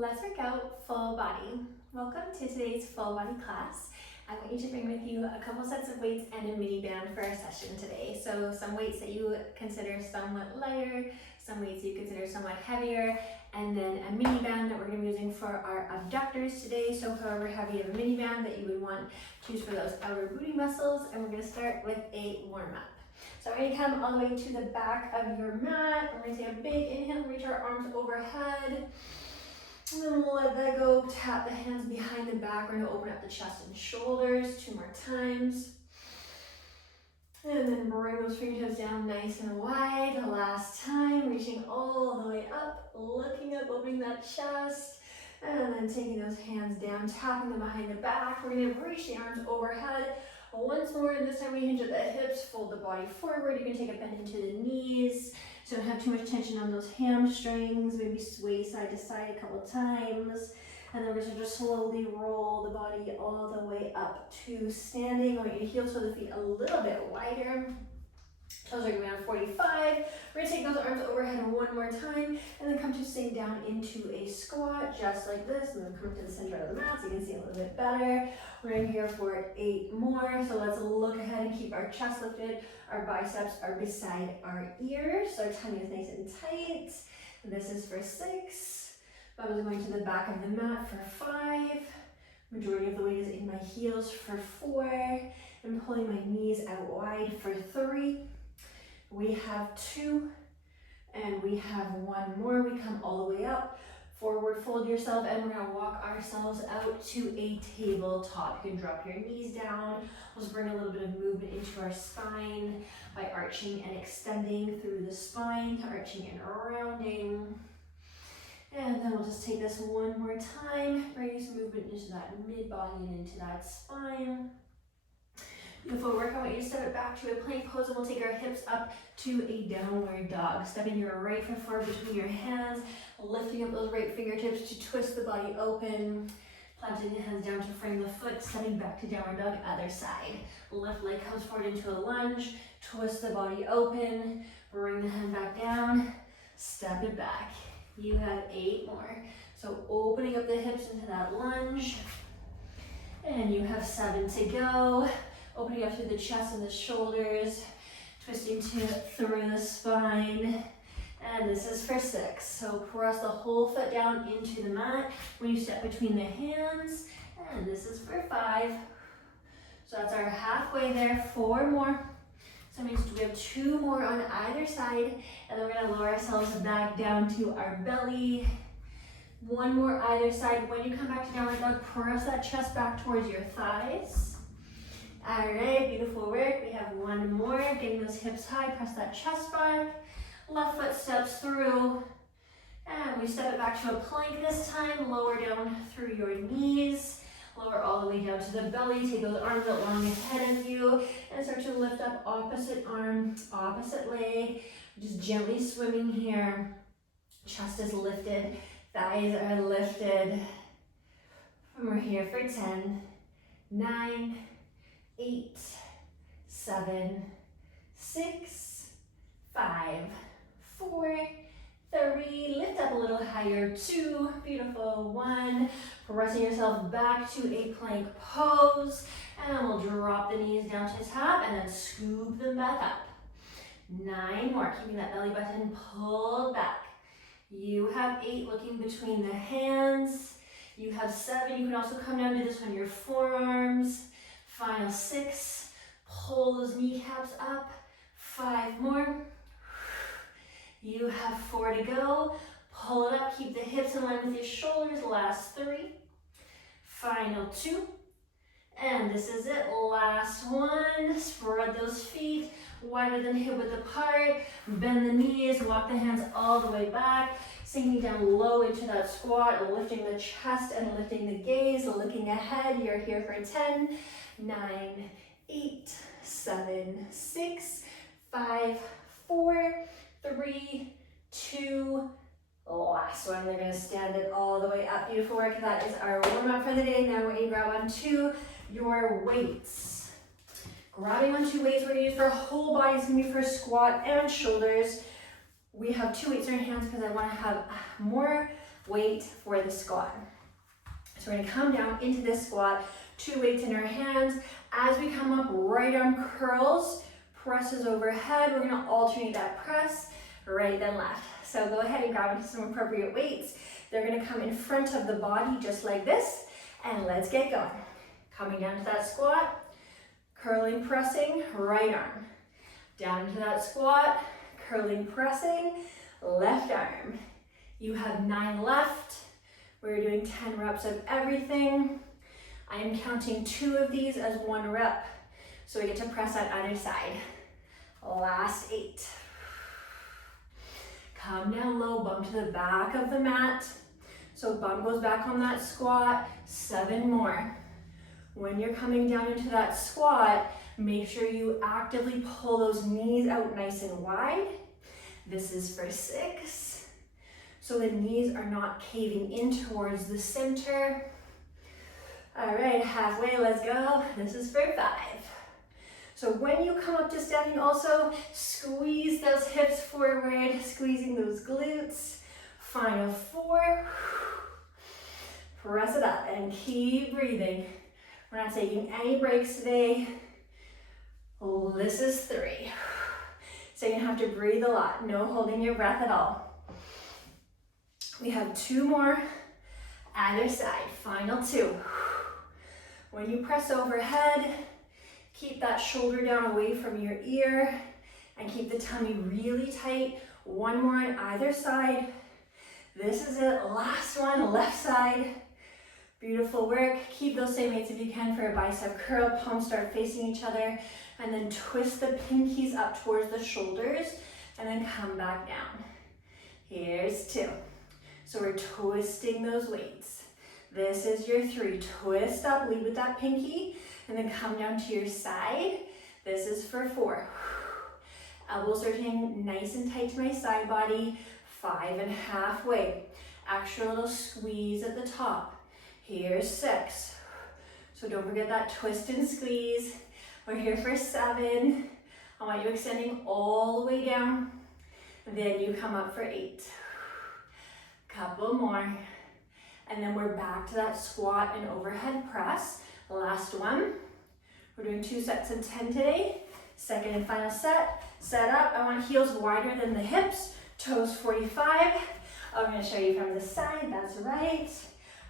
Let's work out full body. Welcome to today's full body class. I want you to bring with you a couple sets of weights and a mini band for our session today. So some weights that you consider somewhat lighter, some weights you consider somewhat heavier, and then a mini band that we're going to be using for our abductors today. So however heavy of a mini band that you would want to use for those outer booty muscles. And we're going to start with a warm-up. So we're going to come all the way to the back of your mat. We're going to take a big inhale, reach our arms overhead. And then we'll let that go. Tap the hands behind the back. We're going to open up the chest and shoulders 2 more times. And then bring those fingertips down nice and wide. The last time, reaching all the way up, looking up, opening that chest. And then taking those hands down, tapping them behind the back. We're going to reach the arms overhead. Once more, and this time we hinge at the hips, fold the body forward. You can take a bend into the knees. So don't have too much tension on those hamstrings. Maybe sway side to side a couple times. And then we're going to just slowly roll the body all the way up to standing. I want you to heel toe the feet a little bit wider. Toes are going around 45. We're going to take those arms overhead one more time and then come to sink down into a squat just like this, and then come to the center of the mat so you can see a little bit better. We're in here for 8 more. So let's look ahead and keep our chest lifted. Our biceps are beside our ears. So our tummy is nice and tight. This is for 6. Bum is going to the back of the mat for 5. Majority of the weight is in my heels for 4. I'm pulling my knees out wide for 3. We have 2, and we have 1 more. We come all the way up, forward fold yourself, and we're gonna walk ourselves out to a tabletop. You can drop your knees down. Let's bring a little bit of movement into our spine by arching and extending through the spine, arching and rounding. And then we'll just take this one more time, bring some movement into that mid-body and into that spine. Beautiful work. I want you to step it back to a plank pose, and we'll take our hips up to a downward dog. Stepping your right foot forward between your hands, lifting up those right fingertips to twist the body open. Planting the hands down to frame the foot, stepping back to downward dog, other side. Left leg comes forward into a lunge, twist the body open, bring the hand back down, step it back. You have 8 more. So opening up the hips into that lunge, and you have 7 to go. Opening up through the chest and the shoulders, twisting through the spine. And this is for 6. So press the whole foot down into the mat when you step between the hands. And this is for 5. So that's our halfway there. 4 more. So that means we have 2 more on either side. And then we're going to lower ourselves back down to our belly. 1 more either side. When you come back to downward dog, press that chest back towards your thighs. All right, beautiful work. We have 1 more. Getting those hips high, press that chest back. Left foot steps through. And we step it back to a plank this time. Lower down through your knees. Lower all the way down to the belly. Take those arms out long ahead of you. And start to lift up opposite arm, opposite leg. Just gently swimming here. Chest is lifted. Thighs are lifted. And we're here for 10, 9, 8, 7, 6, 5, 4, 3, lift up a little higher, 2, beautiful, 1, pressing yourself back to a plank pose, and we'll drop the knees down to tap, and then scoop them back up. 9 more, keeping that belly button pulled back. You have 8 looking between the hands. You have 7, you can also come down to this on your forearms. Final 6, pull those kneecaps up. 5 more. You have 4 to go. Pull it up, keep the hips in line with your shoulders. Last 3. Final 2. And this is it, last 1. Spread those feet wider than hip width apart. Bend the knees, walk the hands all the way back. Sinking down low into that squat, lifting the chest and lifting the gaze, looking ahead. You're here for 10, 9, 8, 7, 6, 5, 4, 3, 2, last one. They're going to stand it all the way up. Beautiful work. That is our warm up for the day. Now we're going to grab onto your weights. Grabbing onto weights we're going to use for whole body. It's going to be for squat and shoulders. We have 2 weights in our hands because I want to have more weight for the squat. So we're gonna come down into this squat, 2 weights in our hands. As we come up, right arm curls, presses overhead. We're gonna alternate that press, right then left. So go ahead and grab into some appropriate weights. They're gonna come in front of the body just like this, and let's get going. Coming down to that squat, curling, pressing, right arm. Down into that squat, curling, pressing, left arm. You have 9 left. We're doing 10 reps of everything. I am counting 2 of these as 1 rep, so we get to press on either side. Last 8. Come down low, bump to the back of the mat. So bum goes back on that squat, 7 more. When you're coming down into that squat, make sure you actively pull those knees out nice and wide. This is for 6. So the knees are not caving in towards the center. All right, halfway, let's go. This is for 5. So when you come up to standing also, squeeze those hips forward, squeezing those glutes. Final 4. Press it up and keep breathing. We're not taking any breaks today. This is 3. So you're gonna have to breathe a lot, no holding your breath at all. We have 2 more, either side, final 2. When you press overhead, keep that shoulder down away from your ear and keep the tummy really tight. 1 more on either side. This is it, last one, left side. Beautiful work. Keep those same weights if you can for a bicep curl. Palms start facing each other, and then twist the pinkies up towards the shoulders and then come back down. Here's 2. So we're twisting those weights. This is your 3. Twist up, lead with that pinky, and then come down to your side. This is for 4. Elbows are staying nice and tight to my side body. 5 and halfway. Extra little squeeze at the top. Here's 6. So don't forget that twist and squeeze. We're here for 7. I want you extending all the way down. Then you come up for 8. Couple more. And then we're back to that squat and overhead press. Last one. We're doing 2 sets of 10 today. Second and final set. Set up. I want heels wider than the hips. Toes 45. I'm going to show you from the side. That's right.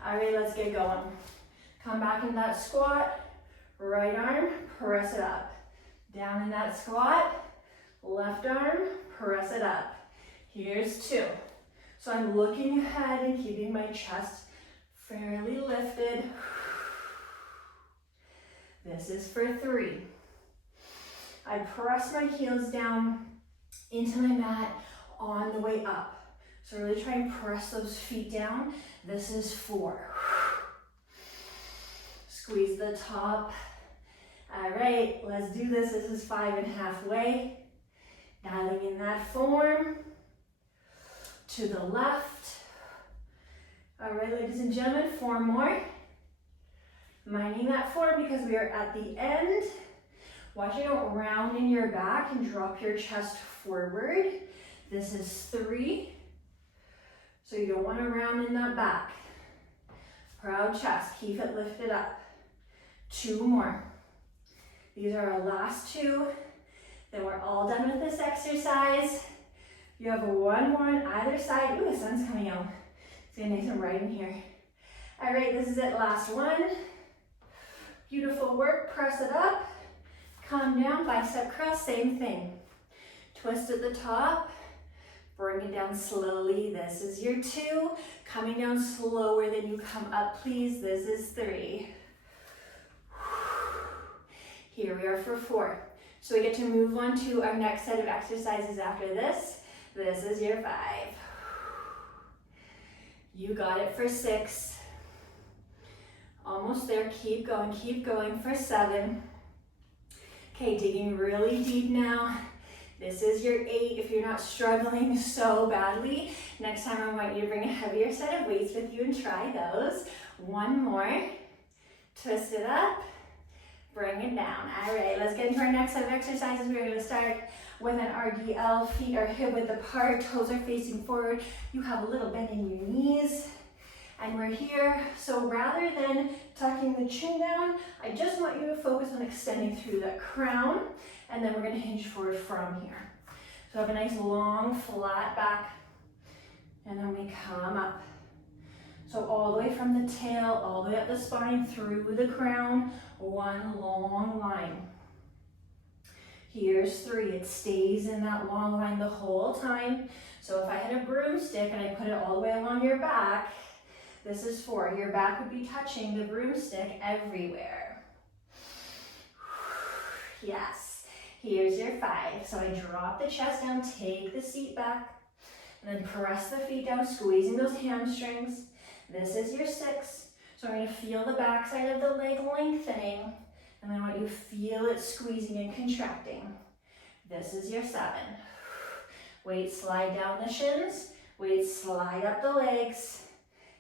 All right, let's get going. Come back into that squat. Right arm, press it up. Down in that squat. Left arm, press it up. Here's 2. So I'm looking ahead and keeping my chest fairly lifted. This is for 3. I press my heels down into my mat on the way up. So really try and press those feet down. This is 4. Squeeze the top. All right, let's do this. This is 5 and halfway. Dialing in that form. To the left. All right, ladies and gentlemen, 4 more. Minding that form because we are at the end. Watching out, round in your back and drop your chest forward. This is 3. So you don't want to round in that back. Proud chest, keep it lifted up. 2 more. These are our last 2. Then we're all done with this exercise. You have 1 more on either side. Ooh, the sun's coming out. It's getting nice and bright in here. All right, this is it, last one. Beautiful work, press it up. Come down, bicep curl, same thing. Twist at the top. Bring it down slowly. This is your 2. Coming down slower than you come up, please. This is 3. Here we are for 4. So we get to move on to our next set of exercises after this. This is your 5. You got it for 6. Almost there. Keep going for 7. Okay, digging really deep now. This is your 8 if you're not struggling so badly. Next time I want you to bring a heavier set of weights with you and try those. 1 more. Twist it up. Bring it down. All right, let's get into our next set of exercises. We're going to start with an RDL. Feet are hip width apart. Toes are facing forward. You have a little bend in your knees. here. So rather than tucking the chin down, I just want you to focus on extending through that crown, and then we're gonna hinge forward from here. So have a nice long flat back, and then we come up. So all the way from the tail, all the way up the spine, through the crown, one long line. Here's 3, it stays in that long line the whole time. So if I had a broomstick and I put it all the way along your back, this is 4. Your back would be touching the broomstick everywhere. Yes. Here's your 5. So I drop the chest down, take the seat back, and then press the feet down, squeezing those hamstrings. This is your 6. So I'm going to feel the backside of the leg lengthening, and then I want you to feel it squeezing and contracting. This is your 7. Weight slide down the shins, weight slide up the legs.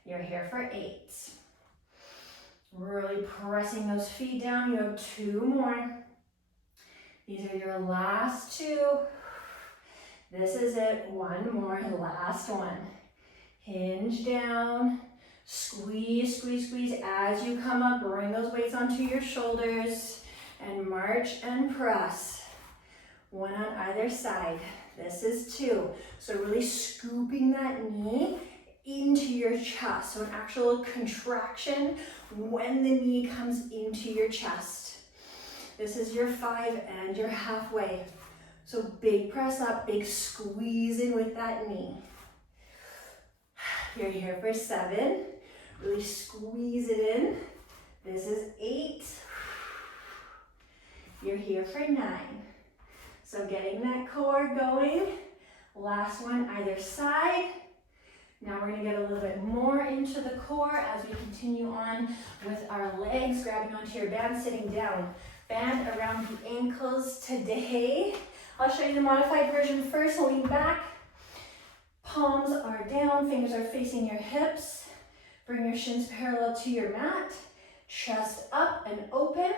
You're here for 8. Really pressing those feet down. You have 2 more. These are your last 2. This is it. 1 more, last one. Hinge down, squeeze, squeeze, squeeze. As you come up, bring those weights onto your shoulders and march and press. 1 on either side. This is 2. So really scooping that knee into your chest. So an actual contraction when the knee comes into your chest. This is your 5 and you're halfway. So big press up, big squeeze in with that knee. You're here for 7. Really squeeze it in. This is 8. You're here for 9. So getting that core going. Last one either side. Now we're going to get a little bit more into the core as we continue on with our legs, grabbing onto your band, sitting down. Band around the ankles today. I'll show you the modified version first. Lean back. Palms are down, fingers are facing your hips. Bring your shins parallel to your mat. Chest up and open.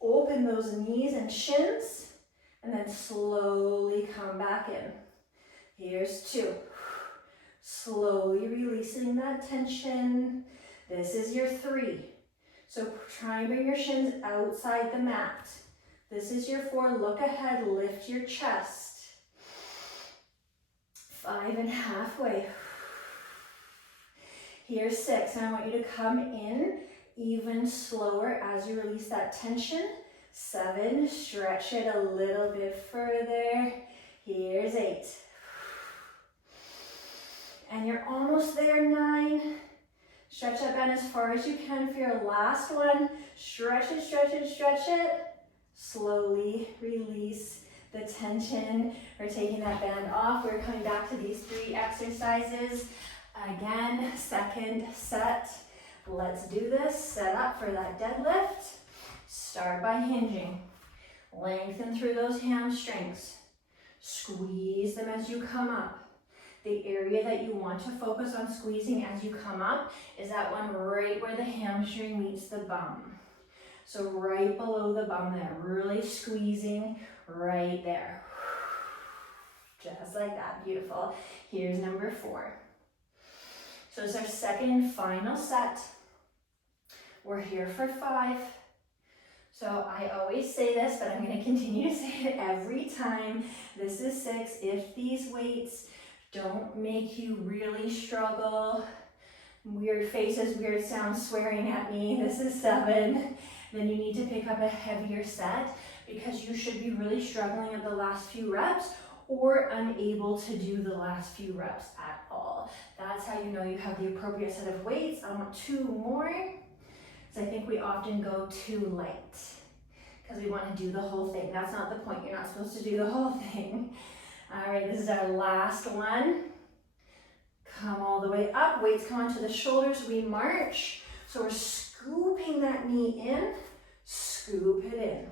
Open those knees and shins. And then slowly come back in. Here's 2. Slowly releasing that tension. This is your 3. So try and bring your shins outside the mat. This is your 4. Look ahead, lift your chest. 5 and halfway. Here's 6, and I want you to come in even slower as you release that tension. 7, stretch it a little bit further. Here's 8. And you're almost there, 9. Stretch that band as far as you can for your last one. Stretch it, stretch it, stretch it. Slowly release the tension. We're taking that band off. We're coming back to these 3 exercises. Again, second set. Let's do this. Set up for that deadlift. Start by hinging. Lengthen through those hamstrings. Squeeze them as you come up. The area that you want to focus on squeezing as you come up is that one right where the hamstring meets the bum. So right below the bum there, really squeezing right there. Just like that, beautiful. Here's number 4. So it's our second and final set. We're here for 5. So I always say this, but I'm going to continue to say it every time. This is 6. If these weights don't make you really struggle, weird faces, weird sounds swearing at me, this is 7, then you need to pick up a heavier set because you should be really struggling at the last few reps or unable to do the last few reps at all. That's how you know you have the appropriate set of weights. I want 2 more, because I think we often go too light because we want to do the whole thing. That's not the point. You're not supposed to do the whole thing. All right, this is our last one. Come all the way up. Weights come onto the shoulders. We march. So we're scooping that knee in. Scoop it in.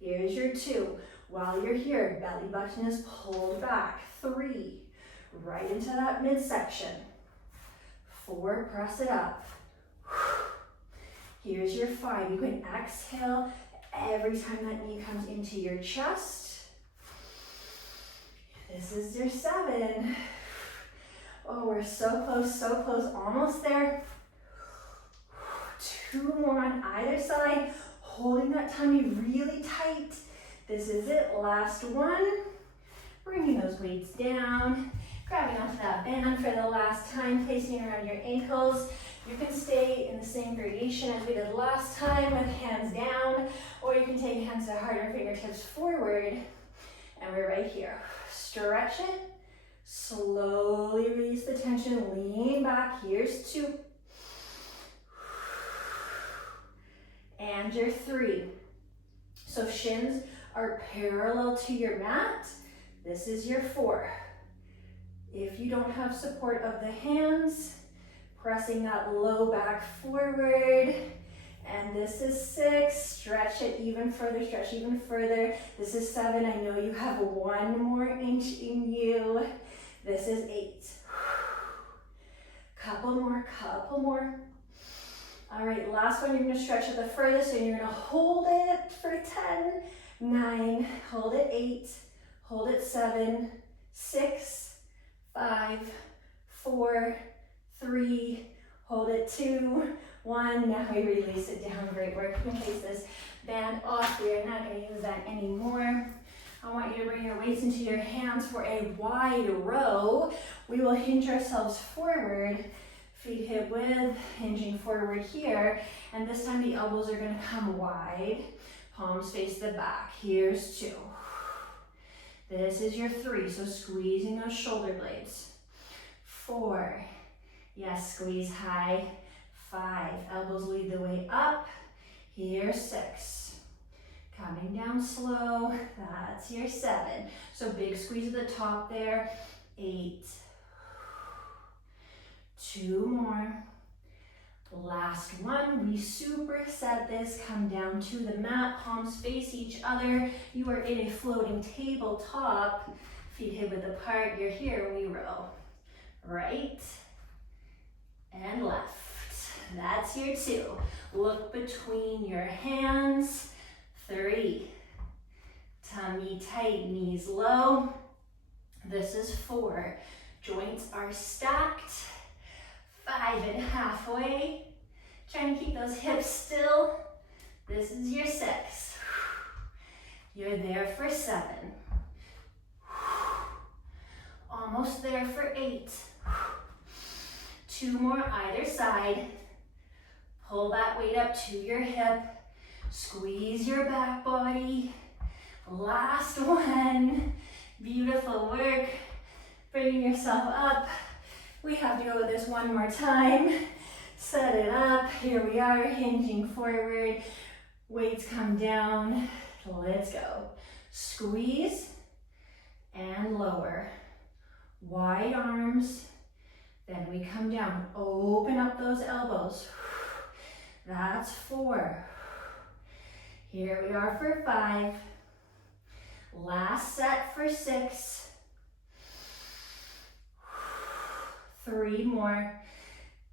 Here's your 2. While you're here, belly button is pulled back. 3. Right into that midsection. 4. Press it up. Here's your 5. You can exhale every time that knee comes into your chest. This is your 7. Oh, we're so close, almost there. 2 more on either side, holding that tummy really tight. This is it, last one. Bringing those weights down, grabbing onto that band for the last time, placing it around your ankles. You can stay in the same gradation as we did last time with hands down, or you can take hands to heart or fingertips forward, and we're right here. Stretch it, slowly release the tension, lean back, here's 2. And your 3. So shins are parallel to your mat. This is your 4. If you don't have support of the hands, pressing that low back forward. And this is 6, stretch it even further, stretch even further. This is 7, I know you have 1 more inch in you. This is 8. Couple more. All right, last one, you're gonna stretch it the furthest and you're gonna hold it for 10, 9, hold it 8, hold it 7, 6, 5, 4, 3, hold it 2, 1. Now we release it down. Great work. You can place this band off. We're not going to use that anymore. I want you to bring your weights into your hands for a wide row. We will hinge ourselves forward, feet hip width, hinging forward here. And this time the elbows are going to come wide. Palms face the back. Here's 2. This is your 3, so squeezing those shoulder blades. 4. Yes, squeeze high. 5. Elbows lead the way up. Here's 6. Coming down slow. That's your 7. So big squeeze at the top there. 8. 2 more. Last one. We superset this. Come down to the mat. Palms face each other. You are in a floating tabletop. Feet hip width apart. You're here. We row. Right and left. That's your 2. Look between your hands. 3. Tummy tight, knees low. This is 4. Joints are stacked. 5 and halfway. Try and keep those hips still. This is your 6. You're there for 7. Almost there for 8. 2 more either side. Pull that weight up to your hip. Squeeze your back body. Last one. Beautiful work. Bringing yourself up. We have to go with this one more time. Set it up. Here we are, hinging forward. Weights come down. Let's go. Squeeze and lower. Wide arms. Then we come down. Open up those elbows. That's 4. Here we are for 5. Last set for 6. 3 more.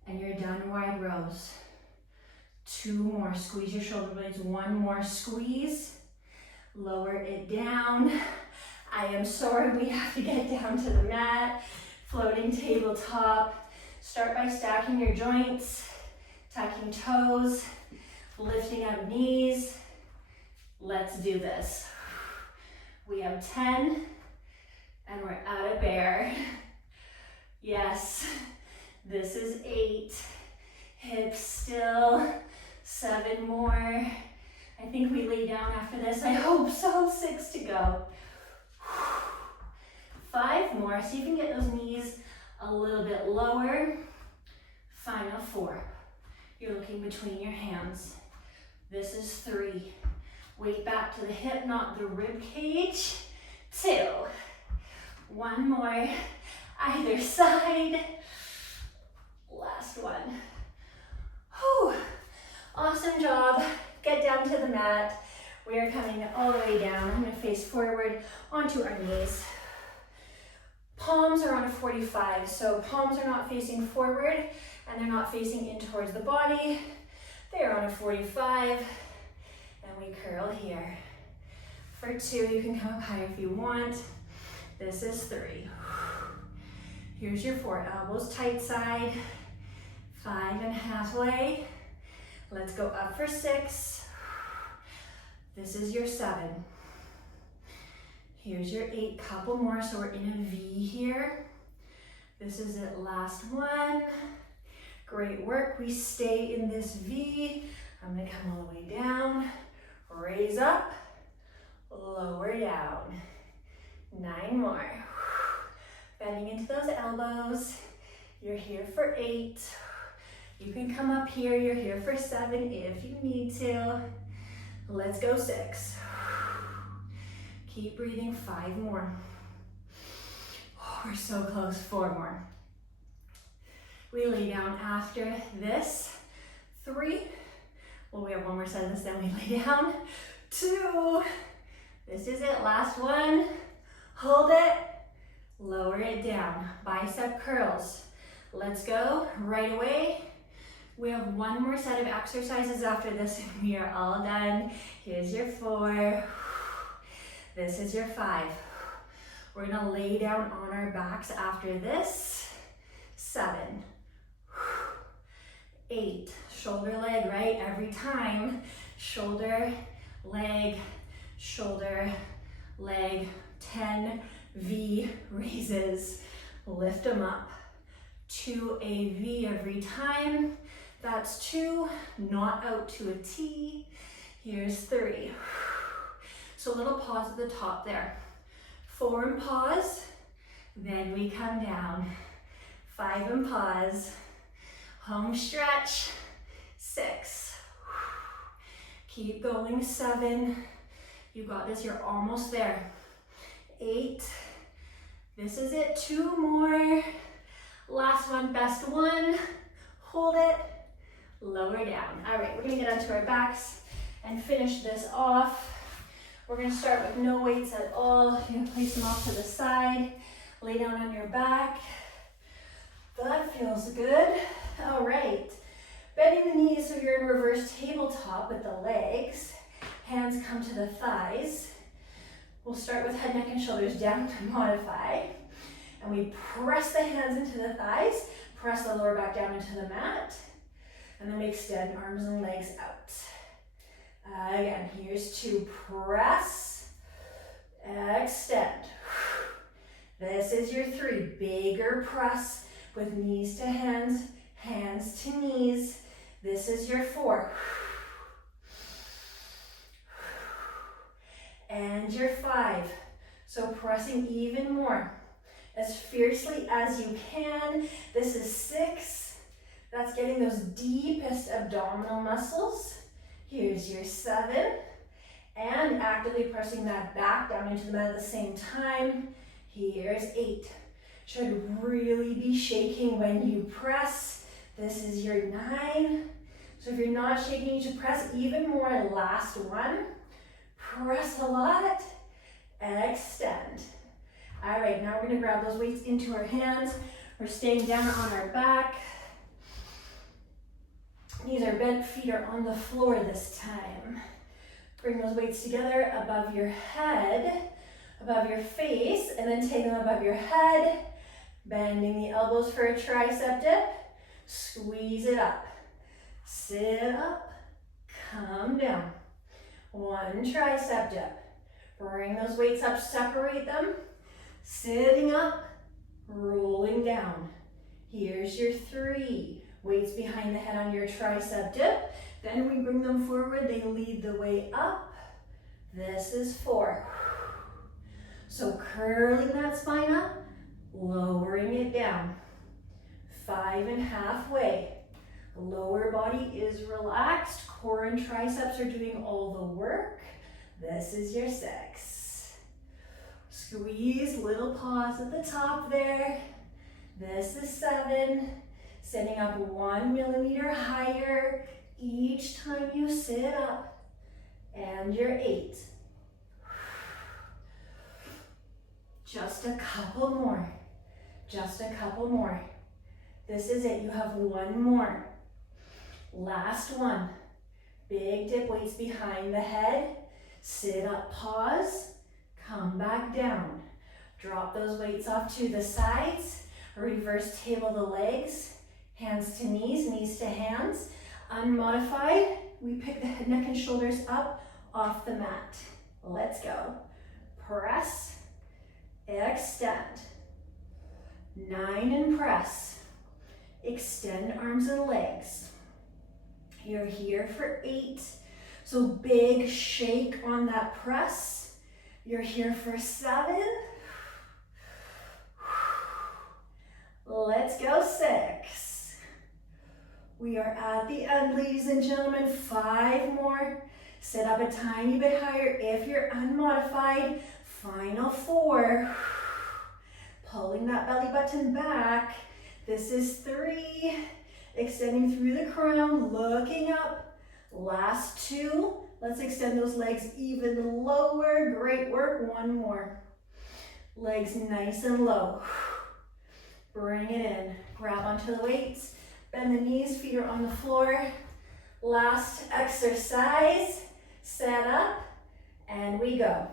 And you're done wide rows. 2 more. Squeeze your shoulder blades. 1 more squeeze. Lower it down. I am sorry, we have to get down to the mat. Floating tabletop. Start by stacking your joints, tucking toes, lifting up knees. Let's do this. We have 10, and we're out of bear. Yes, this is 8. Hips still. 7 more. I think we lay down after this. I hope so. 6 to go. 5 more. See if you can get those knees a little bit lower. Final 4. You're looking between your hands. This is 3. Weight back to the hip, not the rib cage. 2. 1 more. Either side. Last one. Whew. Awesome job. Get down to the mat. We are coming all the way down. I'm going to face forward onto our knees. Palms are on a 45, so palms are not facing forward and they're not facing in towards the body. They're on a 45, and we curl here. For 2, you can come up higher if you want. This is 3. Here's your 4, elbows tight side, 5.5 leg. Let's go up for 6. This is your 7. Here's your 8, couple more, so we're in a V here. This is it, last one. Great work, we stay in this V. I'm gonna come all the way down, raise up, lower down. 9 more. Bending into those elbows. You're here for 8. You can come up here, you're here for 7 if you need to. Let's go 6. Keep breathing, 5 more. We're so close, 4 more. We lay down after this, 3. Well, we have one more set of this, then we lay down, 2. This is it, last one. Hold it, lower it down, bicep curls. Let's go right away. We have one more set of exercises after this and we are all done. Here's your 4. This is your 5. We're gonna lay down on our backs after this. 7. 8. Shoulder, leg, right? Every time. Shoulder, leg, shoulder, leg. 10 V raises. Lift them up. 2 a V every time. That's 2, not out to a T. Here's 3. So a little pause at the top there. 4 and pause, then we come down. 5 and pause, home stretch, 6. Keep going, 7. You got this, you're almost there. 8. This is it, 2 more. Last one, best one. Hold it, lower down. All right, we're gonna get onto our backs and finish this off. We're gonna start with no weights at all. You're gonna place them off to the side. Lay down on your back. That feels good. All right, bending the knees so you're in reverse tabletop with the legs. Hands come to the thighs. We'll start with head, neck, and shoulders down to modify. And we press the hands into the thighs, press the lower back down into the mat, and then we extend arms and legs out. Again, here's 2, press, extend. This is your 3, bigger press with knees to hands, hands to knees. This is your 4. And your 5. So pressing even more, as fiercely as you can. This is 6. That's getting those deepest abdominal muscles. Here's your 7. And actively pressing that back down into the mat at the same time. Here's 8. Should really be shaking when you press. This is your 9. So if you're not shaking, you should press even more. Last one. Press a lot. Extend. All right, now we're gonna grab those weights into our hands. We're staying down on our back. Knees are bent, feet are on the floor this time. Bring those weights together above your head, above your face, and then take them above your head. Bending the elbows for a tricep dip. Squeeze it up. Sit up, come down. 1 tricep dip. Bring those weights up, separate them. Sitting up, rolling down. Here's your 3. Weights behind the head on your tricep dip. Then we bring them forward, they lead the way up. This is 4. So curling that spine up, lowering it down. 5.5 way. Lower body is relaxed. Core and triceps are doing all the work. This is your 6. Squeeze, little pause at the top there. This is 7. Sitting up 1 millimeter higher each time you sit up. And your 8. Just a couple more. Just a couple more. This is it. You have 1 more. Last one. Big dip, weights behind the head. Sit up, pause. Come back down. Drop those weights off to the sides. Reverse table the legs, hands to knees, knees to hands. Unmodified, we pick the head, neck, and shoulders up off the mat. Let's go. Press, extend. 9 and press. Extend arms and legs. You're here for 8. So big shake on that press. You're here for 7. Let's go 6. We are at the end, ladies and gentlemen. 5 more. Sit up a tiny bit higher if you're unmodified. Final 4. Pulling that belly button back. This is 3. Extending through the crown, looking up. Last 2. Let's extend those legs even lower. Great work. 1 more. Legs nice and low. Bring it in. Grab onto the weights. Bend the knees. Feet are on the floor. Last exercise. Set up. And we go.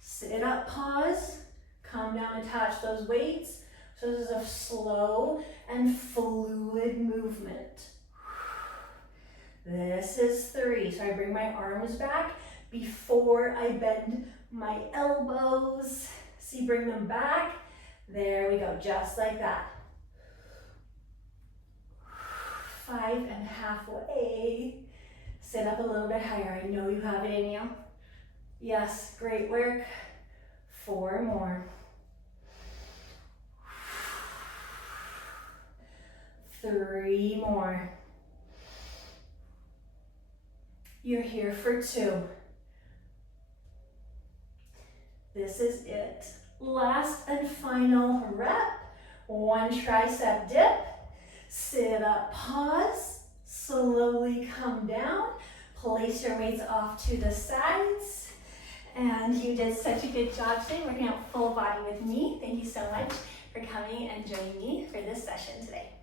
Sit up, pause. Come down and touch those weights. So this is a slow and fluid movement. This is 3. So I bring my arms back before I bend my elbows. See, bring them back. There we go, just like that. 5 and halfway. Sit up a little bit higher. I know you have it in you. Yes, great work. 4 more. 3 more. You're here for 2. This is it. Last and final rep. 1 tricep dip. Sit up, pause. Slowly come down. Place your weights off to the sides. And you did such a good job today working out full body with me. Thank you so much for coming and joining me for this session today.